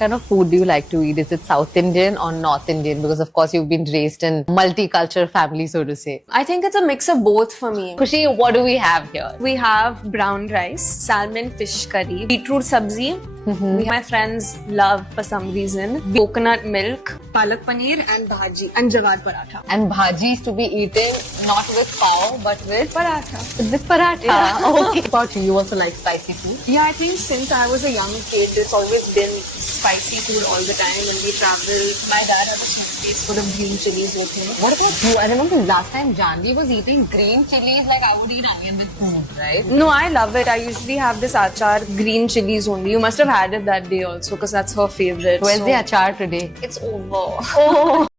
kind of food do you like to eat? Is it South Indian or North Indian? Because of course you've been raised in multicultural family, so to say. I think it's a mix of both for me. Khushi, what do we have here? We have brown rice, salmon fish curry, beetroot sabzi. My friends love for some reason coconut milk, palak paneer and bhaji and jawar paratha. And bhaji is to be eaten not with pav but with Paratha. with paratha. Yeah. Okay. About you also like spicy food? Yeah, I think since I was a young kid, it's always been spicy food all the time. When we travel, my dad had a suitcase full of green chilies with him. What about you? I remember last time Janvi was eating green chilies like I would eat onion with food, right? No, I love it. I usually have this achar, green chilies only. You must have had it that day also because that's her favorite. Where's So the achar today? It's over. Oh.